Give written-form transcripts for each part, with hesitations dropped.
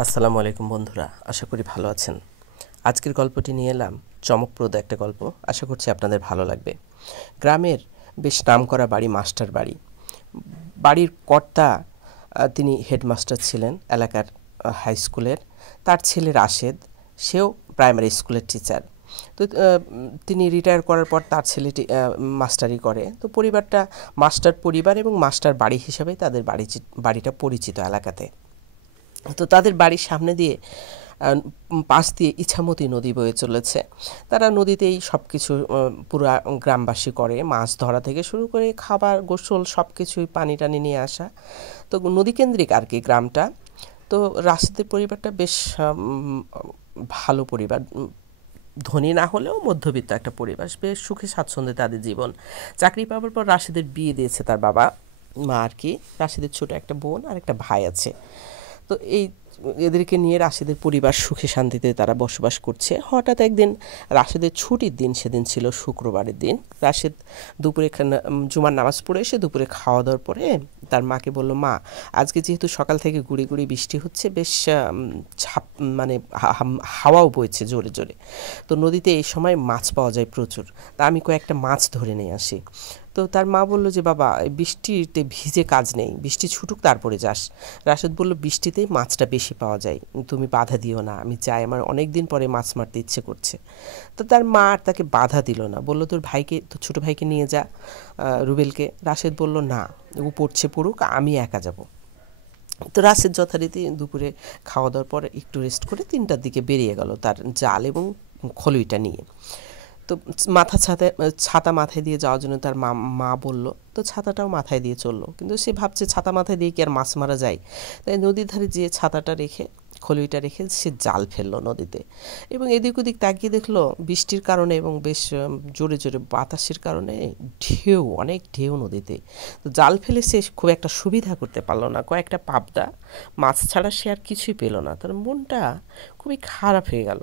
আসসালামু আলাইকুম বন্ধুরা, আশা করি ভালো আছেন। আজকের গল্পটি নিয়ে এলাম চমকপ্রদ একটা গল্প, আশা করছি আপনাদের ভালো লাগবে। গ্রামের বেশ নামকরা বাড়ি, মাস্টার বাড়ি। বাড়ির কর্তা তিনি হেডমাস্টার ছিলেন এলাকার হাই স্কুলের। তার ছেলে রাশেদ, সেও প্রাইমারি স্কুলের টিচার। তো তিনি রিটায়ার করার পর তার ছেলেটি মাস্টারি করে। তো পরিবারটা মাস্টার পরিবার এবং মাস্টার বাড়ি হিসাবেই তাদের বাড়িটা পরিচিত এলাকাতে। তো তাদের বাড়ির সামনে দিয়ে পাশ দিয়ে ইছামতি নদী বয়ে চলেছে। তারা নদীতেই সব কিছু পুরো গ্রামবাসী করে, মাছ ধরা থেকে শুরু করে খাবার, গোসল, সব কিছুই পানি টানি নিয়ে আসা। তো নদীকেন্দ্রিক আর কি গ্রামটা। তো রাশেদের পরিবারটা বেশ ভালো পরিবার, ধনী না হলেও মধ্যবিত্ত একটা পরিবার, বেশ সুখে স্বাচ্ছন্দ্যে তাদের জীবন। চাকরি পাওয়ার পর রাশেদের বিয়ে দিয়েছে তার বাবা মা আর কি। রাশেদের ছোট একটা বোন আর একটা ভাই আছে। তো এদেরকে নিয়ে রাশেদের পরিবার সুখে শান্তিতে তারা বসবাস করছে। হঠাৎ একদিন রাশেদের ছুটির দিন, সেদিন ছিল শুক্রবারের দিন। রাশেদ দুপুরে জুমার নামাজ পড়ে এসে দুপুরে খাওয়া দাওয়ার পরে তার মাকে বলল, মা আজকে যেহেতু সকাল থেকে গুঁড়ি গুঁড়ি বৃষ্টি হচ্ছে, বেশ ছাপ মানে হাওয়াও বইছে জোরে জোরে, তো নদীতে এই সময় মাছ পাওয়া যায় প্রচুর, তা আমি কয়েকটা মাছ ধরে নিয়ে আসি। তো তার মা বলল যে, বাবা বৃষ্টিতে ভিজে কাজ নেই, বৃষ্টি ছুটুক তারপরে যাস। রাশেদ বলল, বৃষ্টিতেই মাছটা বেশি পাওয়া যায়, তুমি বাধা দিও না, আমি চাই, আমার অনেক দিন পরে মাছ মারতে ইচ্ছে করছে। তো তার মা আর তাকে বাধা দিল না, বলল তোর ভাইকে, তোর ছোটো ভাইকে নিয়ে যা, রুবেলকে। রাশেদ বলল, না, ও পড়ছে পড়ুক, আমি একা যাব। তো রাশেদ যথারীতি দুপুরে খাওয়া দাওয়ার পর একটু রেস্ট করে 3টার দিকে বেরিয়ে গেল তার জাল এবং খলুইটা নিয়ে। তো ছাতা মাথায় দিয়ে যাওয়ার জন্য তার মা বলল, তো ছাতাটাও মাথায় দিয়ে চললো। কিন্তু সে ভাবছে ছাতা মাথায় দিয়ে কি আর মাছ মারা যায়? তাই নদীর ধারে যেয়ে ছাতাটা রেখে, খলুইটা রেখে সে জাল ফেললো নদীতে। এবং এদিক ওদিক তাকিয়ে দেখলো বৃষ্টির কারণে এবং বেশ জোরে জোরে বাতাসের কারণে অনেক ঢেউ নদীতে। তো জাল ফেলে সে খুব একটা সুবিধা করতে পারলো না, কয়েকটা পাবদা মাছ ছাড়া সে আর কিছুই পেল না। তার মনটা খুবই খারাপ হয়ে গেল।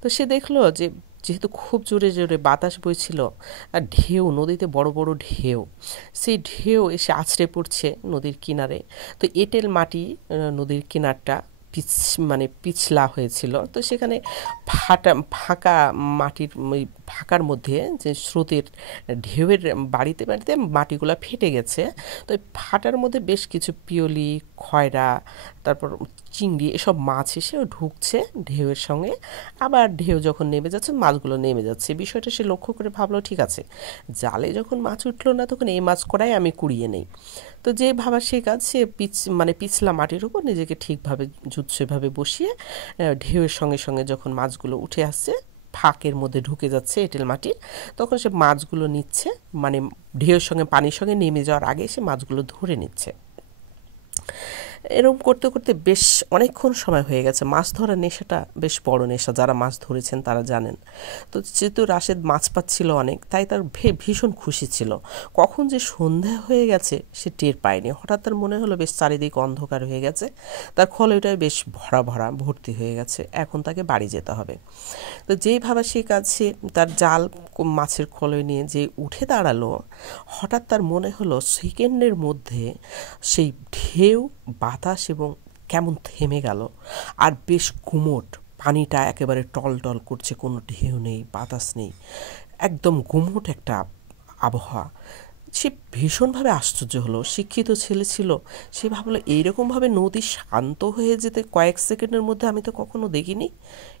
তো সে দেখলো যে যেহেতু খুব জোরে জোরে বাতাস বইছিল আর ঢেউ, নদীতে বড় বড় ঢেউ, সেই ঢেউ এসে আছড়ে পড়ছে নদীর কিনারে। তো এঁটেল মাটি, নদীর কিনারটা পিছলা হয়েছিল। তো সেখানে ফাঁকা মাটির ওই ফাঁকার মধ্যে যে স্রোতের ঢেউয়ের বাড়িতে বাড়িতে মাটিগুলো ফেটে গেছে। তো ওই ফাটার মধ্যে বেশ কিছু পিয়লি, খয়রা, তারপর চিংড়ি, এসব মাছ এসে ঢুকছে ঢেউয়ের সঙ্গে। আবার ঢেউ যখন নেমে যাচ্ছে, মাছগুলো নেমে যাচ্ছে। বিষয়টা সে লক্ষ্য করে ভাবলো, ঠিক আছে, জালে যখন মাছ উঠলো না, তখন এই মাছ কড়াই আমি কুড়িয়ে নেই। তো যে ভাবার সে কাজ, সে পিছলা মাটির উপর নিজেকে ঠিকভাবে সেভাবে বসিয়ে ঢেউয়ের সঙ্গে সঙ্গে যখন মাছগুলো উঠে আসছে, ফাঁকের মধ্যে ঢুকে যাচ্ছে এঁটেল মাটির, তখন সে মাছগুলো নিচ্ছে, ঢেউয়ের সঙ্গে পানির সঙ্গে নেমে যাওয়ার আগে সে মাছগুলো ধরে নিচ্ছে। এরকম করতে করতে বেশ অনেকক্ষণ সময় হয়ে গেছে। মাছ ধরার নেশাটা বেশ বড় নেশা, যারা মাছ ধরেছেন তারা জানেন। তো যেহেতু রাশেদ মাছ পাচ্ছিল অনেক, তাই তার ভীষণ খুশি ছিল। কখন যে সন্ধ্যা হয়ে গেছে সে টের পায়নি। হঠাৎ তার মনে হলো বেশ চারিদিক অন্ধকার হয়ে গেছে, তার খলইটায় বেশ ভরা ভরা ভর্তি হয়ে গেছে, এখন তাকে বাড়ি যেতে হবে। তো যেই ভাবা সেই কাজ, সে তার জাল মাছের খোলই নিয়ে যে উঠে দাঁড়ালো, হঠাৎ তার মনে হলো সেকেন্ডের মধ্যে সেই ঢেউ, বাতাস এবং কেমন থেমে গেল। আর বেশ গুমোট, পানিটা একেবারে টল টল করছে, কোনো ঢেউ নেই, বাতাস নেই, একদম গুমোট একটা আবহাওয়া। সে ভীষণভাবে আশ্চর্য হলো। শিক্ষিত ছেলে ছিল, সে ভাবলো এইরকমভাবে নদী শান্ত হয়ে যেতে কয়েক সেকেন্ডের মধ্যে আমি তো কখনো দেখিনি,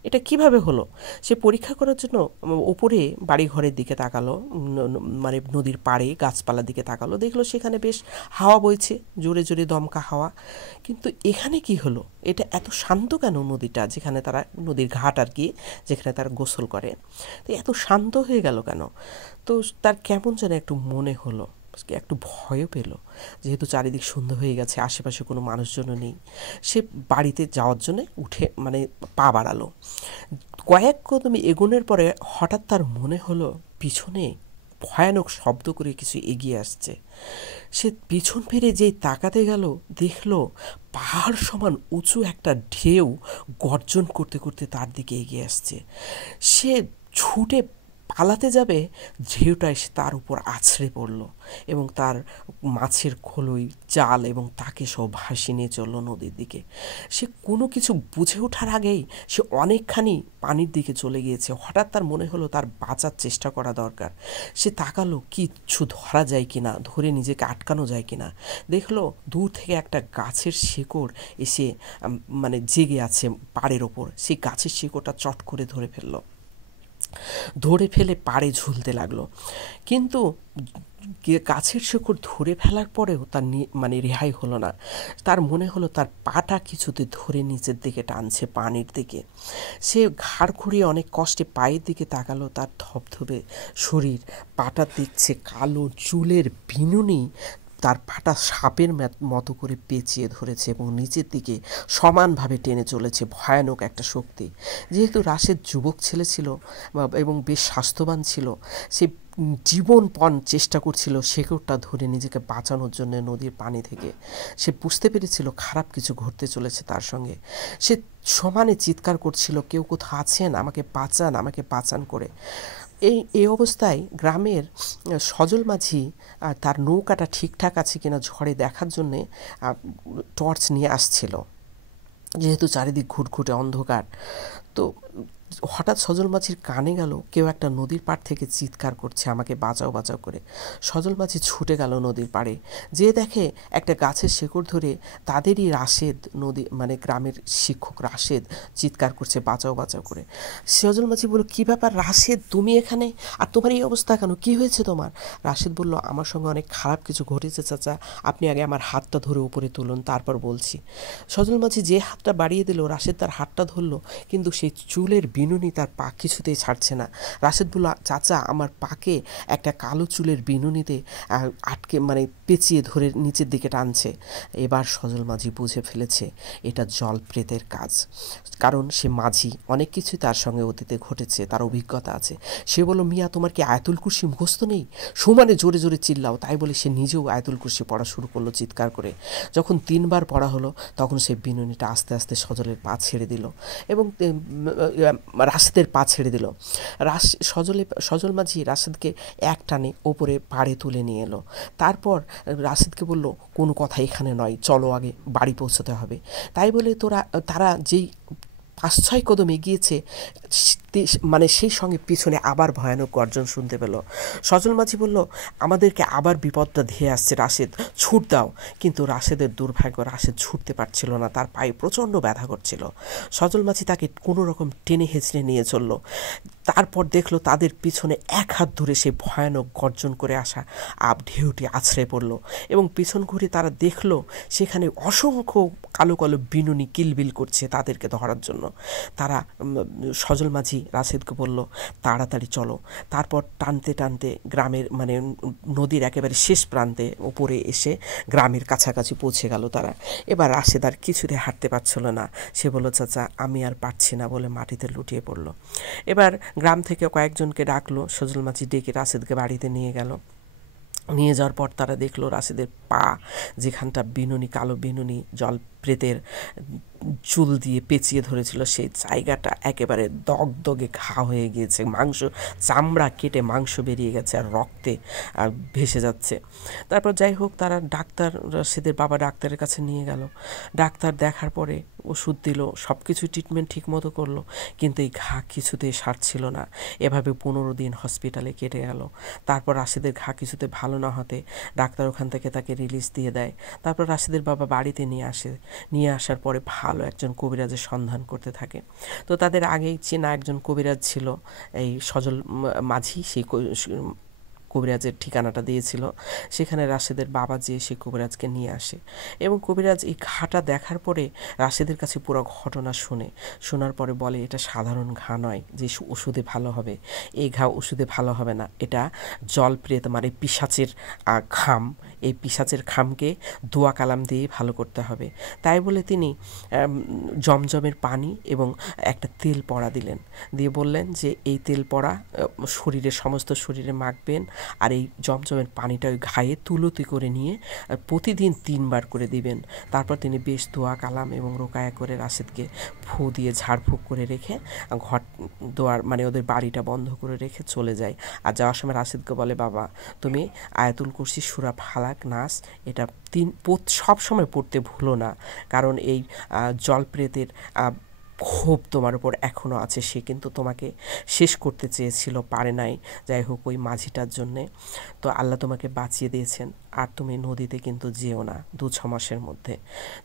এটা কিভাবে হলো? সে পরীক্ষা করার জন্য উপরে বাড়িঘরের দিকে তাকালো, নদীর পাড়ে গাছপালার দিকে তাকালো, দেখলো সেখানে বেশ হাওয়া বইছে, জোরে জোরে দমকা হাওয়া। কিন্তু এখানে কি হলো? এটা এত শান্ত কেন নদীটা, যেখানে তারা, নদীর ঘাট আর কি, যেখানে তারা গোসল করে, তো এত শান্ত হয়ে গেল কেন? তো তার কেমন যেন একটু মনে হলো, একটু ভয়ও পেল, যেহেতু চারিদিক সন্ধ্যা হয়ে গেছে, আশেপাশে কোনো মানুষজনও নেই। সে বাড়িতে যাওয়ার জন্য উঠে পা বাড়ালো। কয়েক কদমি এগোনোর পরে হঠাৎ তার মনে হলো পিছনে ভয়ানক শব্দ করে কিছু এগিয়ে আসছে। সে পিছন ফিরে যেই তাকাতে গেল, দেখলো পাহাড় সমান উঁচু একটা ঢেউ গর্জন করতে করতে তার দিকে এগিয়ে আসছে। সে ছুটে পালাতে যাবে, ঢেউটা এসে তার উপর আছড়ে পড়ল এবং তার মাছের খোলই, জাল এবং তাকে সব ভাসিয়ে নিয়ে চলল নদীর দিকে। সে কোনো কিছু বুঝে ওঠার আগেই সে অনেকখানি পানির দিকে চলে গিয়েছে। হঠাৎ তার মনে হলো তার বাঁচার চেষ্টা করা দরকার। সে তাকালো কিচ্ছু ধরা যায় কিনা, ধরে নিজেকে আটকানো যায় কিনা। দেখলো দূর থেকে একটা গাছের শিকড় এসে মানে জেগে আছে পাড়ের ওপর। সেই গাছের শিকড়টা চট করে ধরে ফেলে পাড়ে ঝুলতে লাগলো। কিন্তু গাছের শিকড় ধরে ফেলার পরেও তার মানে রেহাই হলো না। তার মনে হলো তার পাটা কিছুতে ধরে নিচের দিকে টানছে পানির দিকে। সে ঘাড় ঘুরিয়ে অনেক কষ্টে পায়ের দিকে তাকালো। তার ধবধবে শরীর, পাটা দেখছে কালো চুলের বিনুনি তার পাটা সাপের মতো করে পেঁচিয়ে ধরেছে এবং নিচের দিকে সমানভাবে টেনে চলেছে ভয়ানক একটা শক্তি। যেহেতু রাশেদ যুবক ছেলে ছিল এবং বেশ স্বাস্থ্যবান ছিল, সে জীবনপণ চেষ্টা করছিল শেকড়টা ধরে নিজেকে বাঁচানোর জন্য নদীর পানি থেকে। সে বুঝতে পেরেছিল খারাপ কিছু ঘটতে চলেছে তার সঙ্গে। সে সমানে চিৎকার করছিল, কেউ কোথাও আছেন, আমাকে বাঁচান, আমাকে বাঁচান করে। এই অবস্থায় গ্রামের সজল মাঝি তার নৌকাটা ঠিকঠাক আছে কিনা ঝড়ে দেখার জন্যে টর্চ নিয়ে আসছিল। যেহেতু চারিদিক ঘুটঘুটে অন্ধকার, তো হঠাৎ সজল মাঝির কানে গেল কেউ একটা নদীর পাড় থেকে চিৎকার করছে, আমাকে বাঁচাও বাঁচাও করে। সজল মাঝি ছুটে গেল নদীর পাড়ে, যে দেখে একটা গাছের শিকড় ধরে তাদেরই রাশেদ, নদী মানে গ্রামের শিক্ষক রাশেদ চিৎকার করছে বাঁচাও বাঁচাও করে। সজল মাঝি বলল, কী ব্যাপার রাশেদ, তুমি এখানে, আর তোমার এই অবস্থা কেন, কী হয়েছে তোমার? রাশেদ বলল, আমার সঙ্গে অনেক খারাপ কিছু ঘটেছে চাচা, আপনি আগে আমার হাতটা ধরে উপরে তুলুন, তারপর বলছি। সজল মাঝি যে হাতটা বাড়িয়ে দিল, রাশেদ তার হাতটা ধরল, কিন্তু সেই চুলের বিনুনি তার পা কিছুতেই ছাড়ছে না। রাশেদ বলল, চাচা আমার পাকে একটা কালো চুলের বিনুনিতে আটকে মানে পেঁচিয়ে ধরে নিচের দিকে টানছে। এবার সজল মাঝি বুঝে ফেলেছে এটা জল প্রেতের কাজ, কারণ সে মাঝি, অনেক কিছুই তার সঙ্গে অতীতে ঘটেছে, তার অভিজ্ঞতা আছে। সে বলল, মিয়া তোমার কি আয়াতুল কুরসি মুখস্থ নেই? সমানে জোরে জোরে চিল্লাও। তাই বলে সে নিজেও আয়াতুল কুরসি পড়া শুরু করলো চিৎকার করে। যখন 3 বার পড়া হলো তখন সেই বিনুনিটা আস্তে আস্তে সজলের পা ছেড়ে দিল এবং রাশেদের পা ছেড়ে দিল। সজল মাঝি রাশেদকে এক টানে ওপরে পাড়ে তুলে নিয়ে এলো। তারপর রাশেদকে বলল, কোনো কথা এখানে নয়, চলো আগে বাড়ি পৌঁছতে হবে। তাই বলে তারা যেই 5-6 কদম এগিয়েছে, মানে সেই সঙ্গে পিছনে আবার ভয়ানক গর্জন শুনতে পেল। সজল মাঝি বলল, আমাদেরকে আবার বিপদটা ধেয়ে আসছে, রাশেদ ছুট দাও। কিন্তু রাশেদের দুর্ভাগ্য, রাশেদ ছুটতে পারছিল না, তার পায়ে প্রচণ্ড ব্যথা করছিল। সজল মাঝি তাকে কোনো রকম টেনে হেঁচড়ে নিয়ে চলল। তারপর দেখলো তাদের পিছনে এক হাত ধরে সে ভয়ানক গর্জন করে আসা ঢেউটি আছড়ে পড়ল এবং পিছন ঘুরে তারা দেখলো সেখানে অসংখ্য কালো কালো বিনুনি কিলবিল করছে তাদেরকে ধরার জন্য। তারা সজল মাঝি রাশেদকে বলল, তাড়াতাড়ি চলো। তারপর টানতে টানতে গ্রামের মানে নদীর একেবারে শেষ প্রান্তে উপরে এসে গ্রামের কাছাকাছি পৌঁছে গেল তারা। এবার রাশেদ আর কিছুতে হাঁটতে পারছিল না। সে বলল, চাচা আমি আর পারছি না বলে মাটিতে লুটিয়ে পড়ল। এবার গ্রাম থেকে কয়েকজনকে ডাকলো, সজল মাঝি ডেকে রাশেদকে বাড়িতে নিয়ে গেল। নিয়ে যাওয়ার পর তারা দেখলো রাশেদের পা, যেখানটা বিনুনি, কালো বিনুনি জল প্রেতের চুল দিয়ে পেঁচিয়ে ধরেছিল, সেই জায়গাটা একেবারে দগদগে ঘা হয়ে গিয়েছে, মাংস চামড়া কেটে মাংস বেরিয়ে গেছে আর রক্তে ভেসে যাচ্ছে। তারপর যাই হোক, তারা রাশেদের বাবা ডাক্তারের কাছে নিয়ে গেল। ডাক্তার দেখার পরে ওষুধ দিল, সব কিছু ট্রিটমেন্ট ঠিক মতো করলো, কিন্তু এই ঘা কিছুতেই সারছিল না। এভাবে 15 দিন হসপিটালে কেটে গেল। তারপর রাশেদের ঘা কিছুতে ভালো না হতে ডাক্তার ওখান থেকে তাকে রিলিজ দিয়ে দেয়। তারপর রাশেদের বাবা বাড়িতে নিয়ে আসার পরে ভালো একজন কবিরাজের সন্ধান করতে থাকে। তো তাদের আগেই চেনা একজন কবিরাজ ছিল, এই সজল মাঝি সেই কবিরাজের ঠিকানাটা দিয়েছিল। সেখানে রাশেদের বাবা যেয়ে সেই কবিরাজকে নিয়ে আসে এবং কবিরাজ এই ঘাটা দেখার পরে রাশেদের কাছে পুরো ঘটনা শোনার পরে বলে, এটা সাধারণ ঘা নয় যে ওষুধে ভালো হবে, এই ঘা ওষুধে ভালো হবে না, এটা জল প্রেত মানে পিশাচের ঘাম, এই পিশাচের খামকে দোয়া কালাম দিয়ে ভালো করতে হবে। তাই বলে তিনি জমজমের পানি এবং একটা তেল পড়া দিলেন, দিয়ে বললেন যে এই তেল পড়া সমস্ত শরীরে মাখবেন, আর এই জমজমের পানিটা ওই ঘায়ে তুলতি করে নিয়ে প্রতিদিন 3 বার করে দিবেন। তারপর তিনি বেশ দোয়া কালাম এবং রোকায়া করে রাশেদকে ফু দিয়ে ঝাড়ফুঁক করে রেখে ঘর দোয়ার মানে ওদের বাড়িটা বন্ধ করে রেখে চলে যায়। আর যাওয়ার সময় রাশেদকে বলে, বাবা তুমি আয়াতুল কুরসি, সূরা ফালাক, নাস এটা সব সময় পড়তে ভুলো না, কারণ এই জলপ্রেতের ক্ষোভ তোমার উপর এখনও আছে, সে কিন্তু তোমাকে শেষ করতে চেয়েছিল, পারে নাই। যাই হোক, ওই মাঝিটার জন্যে তো আল্লাহ তোমাকে বাঁচিয়ে দিয়েছেন। আর তুমি নদীতে কিন্তু যেও না 2-6 মাসের মধ্যে।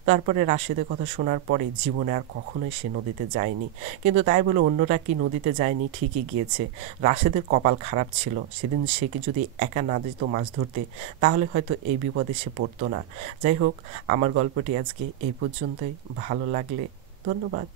তারপরে রাশেদের কথা শোনার পরে জীবনে আর কখনোই সে নদীতে যায়নি। কিন্তু তাই বলে অন্যরা কি নদীতে যায়নি? ঠিকই গিয়েছে। রাশেদের কপাল খারাপ ছিল, সেদিন সে কি যদি একা না যেত মাছ ধরতে, তাহলে হয়তো এই বিপদে সে পড়তো না। যাই হোক, আমার গল্পটি আজকে এই পর্যন্তই। ভালো লাগলে ধন্যবাদ।